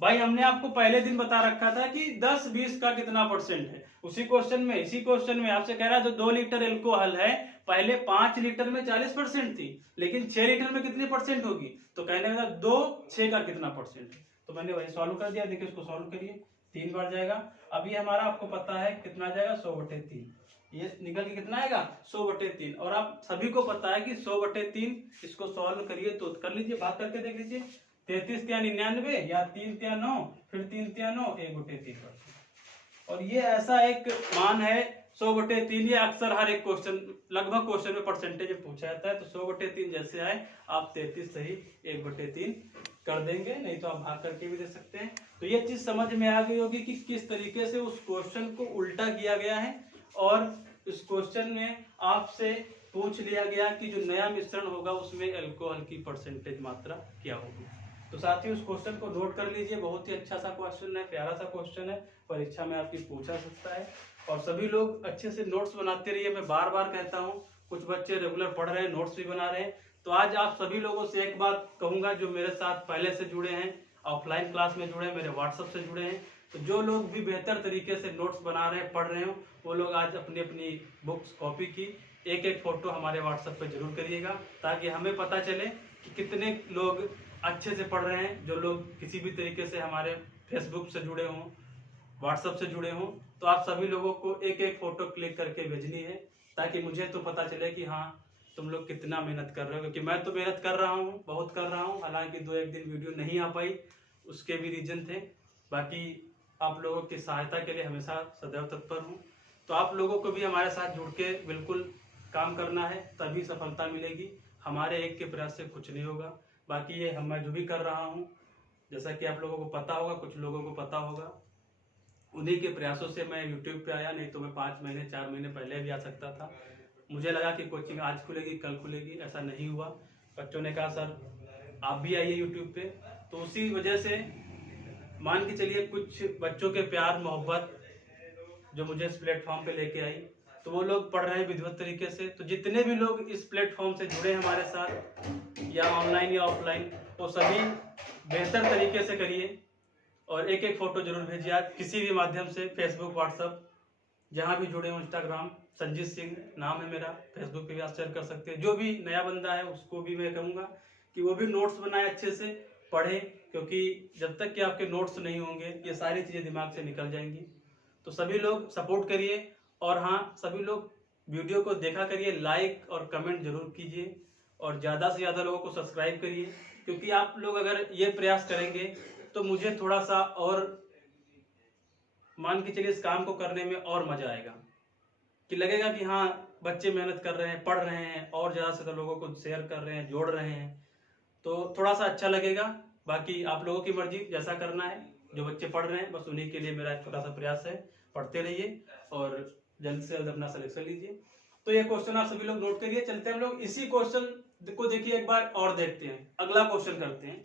भाई हमने आपको पहले दिन बता रखा था कि 10-20 का कितना परसेंट है। उसी क्वेश्चन में, इसी क्वेश्चन में आपसे कह रहा है जो 2 लीटर एल्कोहल है पहले 5 लीटर में 40% थी, लेकिन 6 लीटर में कितनी परसेंट होगी। तो कहने का 2 6 का कितना परसेंट है। तो मैंने वही सॉल्व कर दिया। देखिए इसको सॉल्व करिए, 3 बार जाएगा। अभी हमारा आपको पता है कितना जाएगा, 100/3। ये निकल के कितना आएगा, 100/3। और आप सभी को पता है कि 100/3 इसको सॉल्व करिए तो कर लीजिए, भाग करके देख लीजिए। 33 या 99 या 3 या 9, फिर 3 या 9, 1/3। और ये ऐसा एक मान है 100/3। ये अक्सर हर एक क्वेश्चन, लगभग क्वेश्चन में परसेंटेज पूछा जाता है। तो 100/3 जैसे आए आप 33 सही 1/3 कर देंगे, नहीं तो आप भाग करके भी दे सकते हैं। तो ये चीज समझ में आ गई होगी कि किस तरीके से उस क्वेश्चन को उल्टा किया गया है। और इस क्वेश्चन में आपसे पूछ लिया गया कि जो नया मिश्रण होगा उसमें एल्कोहल की परसेंटेज मात्रा क्या होगी। तो साथियों उस क्वेश्चन को नोट कर लीजिए, बहुत ही अच्छा सा क्वेश्चन है, प्यारा सा क्वेश्चन है, परीक्षा में आपकी पूछा सकता है। और सभी लोग अच्छे से नोट्स बनाते रहिए, मैं बार बार कहता हूँ। कुछ बच्चे रेगुलर पढ़ रहे हैं, नोट्स भी बना रहे हैं। तो आज आप सभी लोगों से एक बात कहूंगा, जो मेरे साथ पहले से जुड़े हैं, ऑफलाइन क्लास में जुड़े हैं, मेरे व्हाट्सएप से जुड़े हैं, तो जो लोग भी बेहतर तरीके से नोट्स बना रहे हैं, पढ़ रहे हो, वो लोग आज अपनी अपनी बुक्स कॉपी की एक एक फोटो हमारे व्हाट्सएप पे जरूर करिएगा, ताकि हमें पता चले कि कितने लोग अच्छे से पढ़ रहे हैं। जो लोग किसी भी तरीके से हमारे फेसबुक से जुड़े हों, व्हाट्सएप से जुड़े हों, तो आप सभी लोगों को एक एक फोटो क्लिक करके भेजनी है, ताकि मुझे तो पता चले कि हाँ तुम लोग कितना मेहनत कर रहे हो। क्योंकि मैं तो मेहनत कर रहा हूँ, बहुत कर रहा हूँ। हालांकि 2-1 दिन वीडियो नहीं आ पाई, उसके भी रीजन थे। बाकी आप लोगों की सहायता के लिए हमेशा सदैव तत्पर हूँ। तो आप लोगों को भी हमारे साथ जुड़ के बिल्कुल काम करना है, तभी सफलता मिलेगी। हमारे एक के प्रयास से कुछ नहीं होगा। बाकी ये मैं जो भी कर रहा हूँ, जैसा कि आप लोगों को पता होगा, कुछ लोगों को पता होगा, उन्हीं के प्रयासों से मैं यूट्यूब पे आया। नहीं तो मैं 5 महीने 4 महीने पहले भी आ सकता था। मुझे लगा कि कोचिंग आज खुलेगी कल खुलेगी, ऐसा नहीं हुआ। बच्चों ने कहा सर आप भी आइए यूट्यूब पे, तो उसी वजह से मान के चलिए कुछ बच्चों के प्यार मोहब्बत जो मुझे इस प्लेटफॉर्म पे लेके आई, तो वो लोग पढ़ रहे हैं विधिवत तरीके से। तो जितने भी लोग इस प्लेटफॉर्म से जुड़े हैं हमारे साथ, या ऑनलाइन या ऑफलाइन, वो सभी बेहतर तरीके से करिए और एक एक फोटो जरूर भेजिए आप किसी भी माध्यम से, फेसबुक, व्हाट्सएप, जहाँ भी जुड़े हो, इंस्टाग्राम, संजीत सिंह नाम है मेरा, फेसबुक पे भी आप शेयर कर सकते हैं। जो भी नया बंदा है उसको भी मैं कहूँगा कि वो भी नोट्स बनाए, अच्छे से पढ़े, क्योंकि जब तक कि आपके नोट्स नहीं होंगे ये सारी चीज़ें दिमाग से निकल जाएंगी। तो सभी लोग सपोर्ट करिए, और हाँ, सभी लोग वीडियो को देखा करिए, लाइक और कमेंट जरूर कीजिए, और ज़्यादा से ज़्यादा लोगों को सब्सक्राइब करिए, क्योंकि आप लोग अगर ये प्रयास करेंगे तो मुझे थोड़ा सा और मान के चलिए इस काम को करने में और मजा आएगा, कि लगेगा कि हाँ बच्चे मेहनत कर रहे हैं, पढ़ रहे हैं, और ज़्यादा से ज़्यादा लोगों को शेयर कर रहे हैं, जोड़ रहे हैं, तो थोड़ा सा अच्छा लगेगा। बाकी आप लोगों की मर्जी, जैसा करना है। जो बच्चे पढ़ रहे हैं बस उन्हीं के लिए मेरा एक छोटा सा प्रयास है। पढ़ते रहिए और जल्द से जल्द अपना सिलेक्शन लीजिए। तो ये क्वेश्चन आप सभी लोग नोट करिए। चलते हैं हम लोग इसी क्वेश्चन को देखिए एक बार और देखते हैं। अगला क्वेश्चन करते हैं।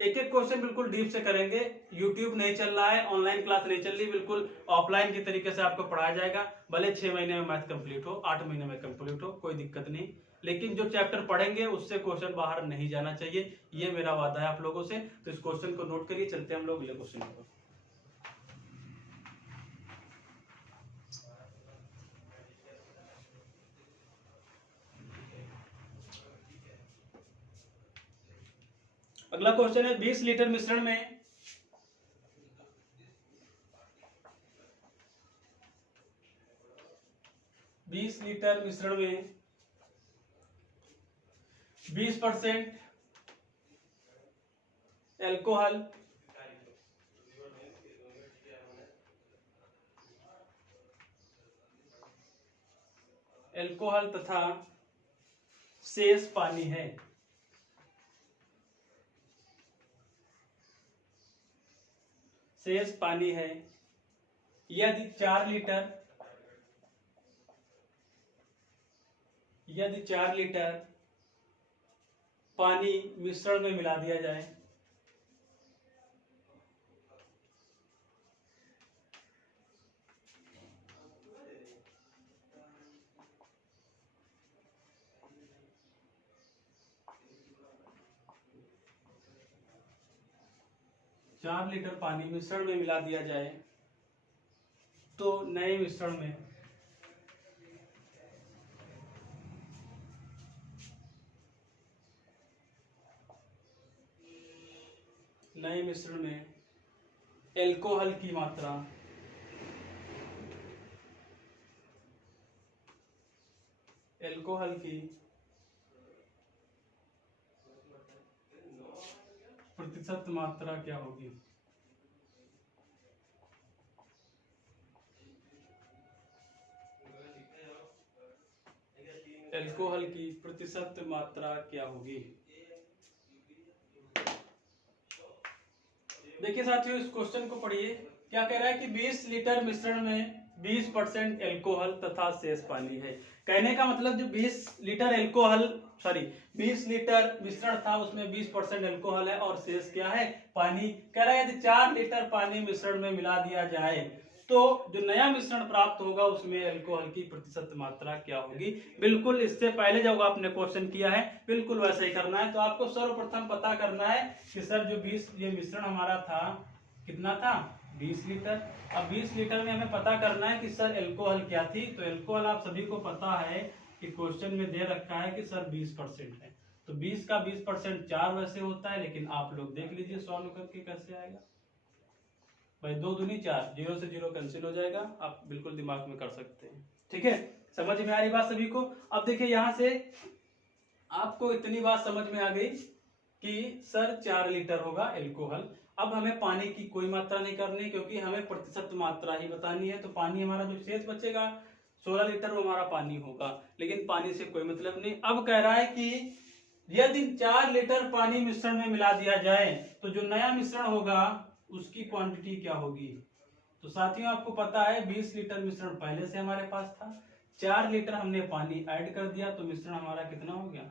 एक एक क्वेश्चन बिल्कुल डीप से करेंगे। यूट्यूब नहीं चल रहा है, ऑनलाइन क्लास नहीं चल रही, बिल्कुल ऑफलाइन की तरीके से आपको पढ़ाया जाएगा। भले 6 महीने में मैथ कंप्लीट हो, 8 महीने में कंप्लीट हो, कोई दिक्कत नहीं, लेकिन जो चैप्टर पढ़ेंगे उससे क्वेश्चन बाहर नहीं जाना चाहिए, ये मेरा वादा है आप लोगों से। तो इस क्वेश्चन को नोट करिए। चलते हैं हम लोग अगले क्वेश्चन पर। अगला क्वेश्चन है 20 लीटर मिश्रण में 20% एल्कोहल तथा शेष पानी है। शेष पानी है। यदि 4 लीटर पानी मिश्रण में मिला दिया जाए, पानी मिश्रण में मिला दिया जाए, तो नए मिश्रण में एल्कोहल की मात्रा प्रतिशत मात्रा क्या होगी? एल्कोहल की प्रतिशत मात्रा क्या होगी? देखिए साथियों, इस क्वेश्चन को पढ़िए। क्या कह रहा है कि 20 लीटर मिश्रण में 20% एल्कोहल तथा शेष पानी है। कहने का मतलब जो 20 लीटर मिश्रण था उसमें 20% एल्कोहल है और शेष क्या है? पानी। कह रहा है यदि 4 लीटर पानी मिश्रण में मिला दिया जाए तो जो नया मिश्रण प्राप्त होगा उसमें एल्कोहल की प्रतिशत मात्रा क्या होगी? बिल्कुल इससे पहले जब आपने क्वेश्चन किया है बिल्कुल वैसे ही करना है। तो आपको सर्वप्रथम पता करना है कि सर जो 20 ये मिश्रण हमारा था कितना था? 20 लीटर। अब 20 लीटर में हमें पता करना है कि सर एल्कोहल क्या थी। तो एल्कोहल आप सभी को पता है कि क्वेश्चन में दे रखा है कि सर 20% है। तो 20 का 20% 4 वैसे होता है, लेकिन आप लोग देख लीजिए सॉल्व करके कैसे आएगा। भाई 2 दूनी 4, 0 से 0 कैंसिल हो जाएगा। आप बिल्कुल दिमाग में कर सकते हैं। ठीक है, समझ में आ रही बात सभी को? अब देखिए यहां से आपको इतनी बात समझ में आ गई कि सर 4 लीटर होगा एल्कोहल अब हमें पानी की कोई मात्रा नहीं करनी, क्योंकि हमें प्रतिशत मात्रा ही बतानी है। तो पानी हमारा जो शेष बचेगा 16 लीटर वो हमारा पानी होगा, लेकिन पानी से कोई मतलब नहीं। अब कह रहा है कि यदि 4 लीटर पानी मिश्रण में मिला दिया जाए तो जो नया मिश्रण होगा उसकी क्वांटिटी क्या होगी। तो साथियों आपको पता है 20 लीटर मिश्रण पहले से हमारे पास था, 4 लीटर हमने पानी ऐड कर दिया तो मिश्रण हमारा कितना हो गया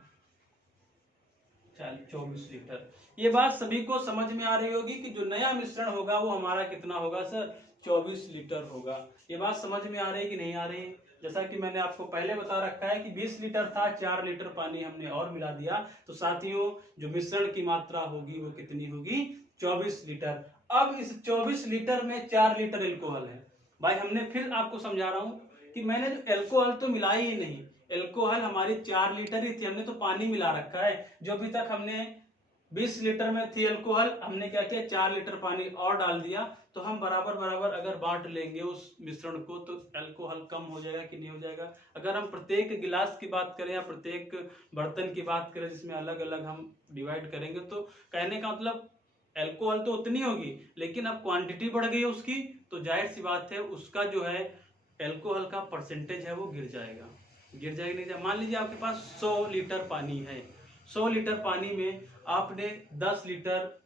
24 लीटर। ये बात सभी को समझ में आ रही होगी कि जो नया मिश्रण होगा वो हमारा कितना होगा सर 24 लीटर होगा। ये बात समझ में आ रही है कि नहीं आ रही है। जैसा कि मैंने आपको पहले बता रखा है कि 20 लीटर था, 4 लीटर पानी हमने और मिला दिया, तो साथियों जो मिश्रण की मात्रा होगी वो कितनी होगी 24 लीटर। अब इस 24 लीटर में 4 लीटर एल्कोहल है। भाई हमने फिर आपको समझा रहा हूं कि मैंने जो एल्कोहल तो मिलाई ही नहीं, एल्कोहल हमारी 4 लीटर ही थी, हमने तो पानी मिला रखा है। जो अभी तक हमने 20 लीटर में थी एल्कोहल, हमने क्या किया 4 लीटर पानी और डाल दिया। तो हम बराबर बराबर अगर बांट लेंगे उस मिश्रण को तो एल्कोहल कम हो जाएगा कि नहीं हो जाएगा। अगर हम प्रत्येक गिलास की बात करें या प्रत्येक बर्तन की बात करें जिसमें अलग अलग हम डिवाइड करेंगे, तो कहने का मतलब एल्कोहल तो उतनी होगी, लेकिन अब क्वांटिटी बढ़ गई है उसकी, तो जाहिर सी बात है उसका जो है एल्कोहल का परसेंटेज है वो गिर जाएगा। गिर जाएगा नहीं जाएगा। मान लीजिए आपके पास 100 लीटर पानी है, 100 लीटर पानी में आपने 10 लीटर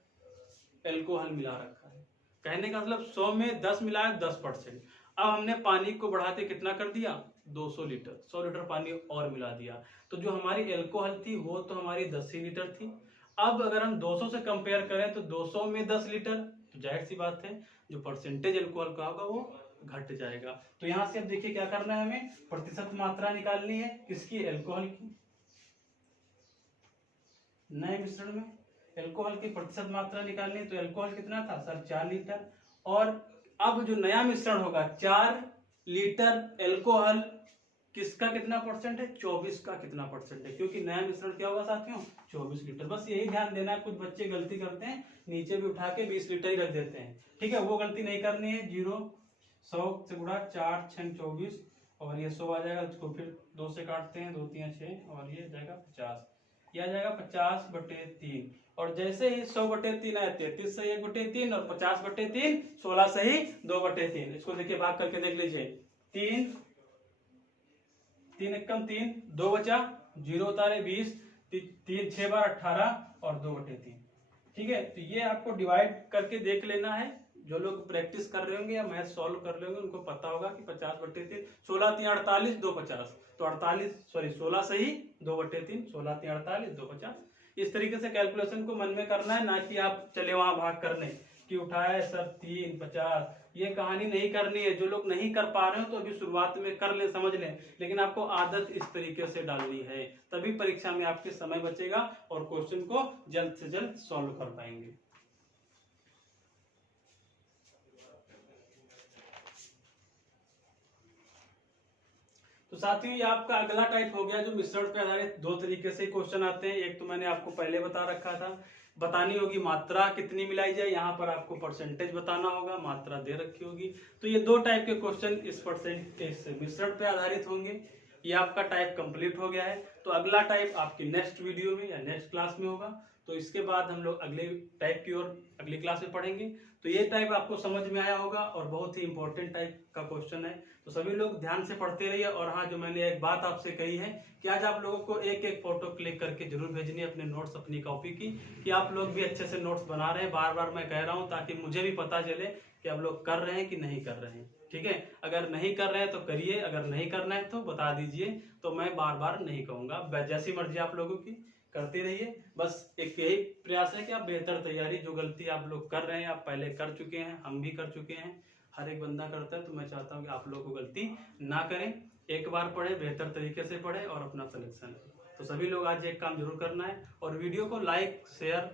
एल्कोहल मिला रखा है। कहने का मतलब 100 में 10 मिलाया 10%। अब हमने पानी को बढ़ा के कितना कर दिया 200 लीटर, 100 लीटर पानी और मिला दिया, तो जो हमारी एल्कोहल थी वो तो हमारी 10 ही लीटर थी। अब अगर हम 200 से कंपेयर करें तो 200 में 10 लीटर, तो जाहिर सी बात है जो परसेंटेज एल्कोहल का होगा वो घट जाएगा। तो यहां से अब देखिए क्या करना है, हमें प्रतिशत मात्रा निकालनी है किसकी एल्कोहल की। नए मिश्रण में एल्कोहल की प्रतिशत मात्रा निकालनी है, तो एल्कोहल कितना था सर 4 लीटर। और अब जो नया मिश्रण होगा 4 लीटर एल्कोहल किसका कितना परसेंट है 24 का कितना परसेंट है, क्योंकि नया मिश्रण क्या होगा साथियों 24 लीटर। बस यही ध्यान देना है, कुछ बच्चे गलती करते हैं नीचे भी उठा के 20 लीटर ही रख देते हैं, ठीक है, वो गलती नहीं करनी है। 100 से गुणा 4 6 24 और ये 100 आ जाएगा, इसको फिर 2 से काटते हैं 2 3 6 और ये जाएगा 50, यह आ जाएगा 50/3। और जैसे ही 100/3 आए 33 से 1/3 और 50/3 16 से ही 2/3। इसको देखिए भाग करके देख लीजिए, 3 3 एकम 3, 2 बचा, 0 उतारे 20, 3 6 बार 18 और 2/3। ठीक है, तो ये आपको डिवाइड करके देख लेना है। जो लोग प्रैक्टिस कर रहे होंगे या मैथ सॉल्व कर रहे होंगे उनको पता होगा कि 50/3 16 3 48 2 50, तो 16 से ही 2/3, 16 3 48 2 50। इस तरीके से कैलकुलेशन को मन में करना है, ना कि आप चले वहां भाग करने कि उठाए सर 3 50। ये कहानी नहीं करनी है। जो लोग नहीं कर पा रहे हो तो अभी शुरुआत में कर ले, समझ लें, लेकिन आपको आदत इस तरीके से डालनी है, तभी परीक्षा में आपके समय बचेगा और क्वेश्चन को जल्द से जल्द सॉल्व कर पाएंगे। तो साथियों ये आपका अगला टाइप हो गया जो मिश्रण पर आधारित। दो तरीके से क्वेश्चन आते हैं, एक तो मैंने आपको पहले बता रखा था, बतानी होगी मात्रा कितनी मिलाई जाए, यहाँ पर आपको परसेंटेज बताना होगा, मात्रा दे रखी होगी। तो ये 2 टाइप के क्वेश्चन इस मिश्रण पे आधारित होंगे। ये आपका टाइप कंप्लीट हो गया है। तो अगला टाइप आपकी नेक्स्ट वीडियो में या नेक्स्ट क्लास में होगा। तो इसके बाद हम लोग अगले टाइप की ओर अगली क्लास में पढ़ेंगे। तो ये टाइप आपको समझ में आया होगा और बहुत ही इंपॉर्टेंट टाइप का क्वेश्चन है, तो सभी लोग ध्यान से पढ़ते रहिए। और हाँ, जो मैंने एक बात आपसे कही है कि आज आप लोगों को एक एक फोटो क्लिक करके जरूर भेजनी है अपने नोट्स, अपनी कॉपी की, कि आप लोग भी अच्छे से नोट्स बना रहे हैं। बार बार मैं कह रहा हूँ ताकि मुझे भी पता चले कि आप लोग कर रहे हैं कि नहीं कर रहे हैं। ठीक है, अगर नहीं कर रहे हैं तो करिए, अगर नहीं करना है तो बता दीजिए, तो मैं बार बार नहीं कहूंगा। जैसी मर्जी आप लोगों की, करते रहिए। बस एक यही प्रयास है कि आप बेहतर तैयारी, जो गलती आप लोग कर रहे हैं आप पहले कर चुके हैं, हम भी कर चुके हैं, हर एक बंदा करता है, तो मैं चाहता हूँ कि आप लोग को गलती ना करें। एक बार पढ़े, बेहतर तरीके से पढ़े और अपना सिलेक्शन लें। तो सभी लोग आज एक काम जरूर करना है, और वीडियो को लाइक शेयर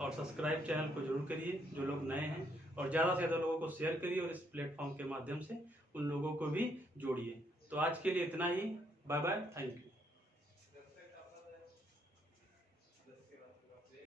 और सब्सक्राइब चैनल को जरूर करिए जो लोग नए हैं, और ज़्यादा से ज़्यादा लोगों को शेयर करिए और इस प्लेटफॉर्म के माध्यम से उन लोगों को भी जोड़िए। तो आज के लिए इतना ही, बाय बाय, थैंक यू।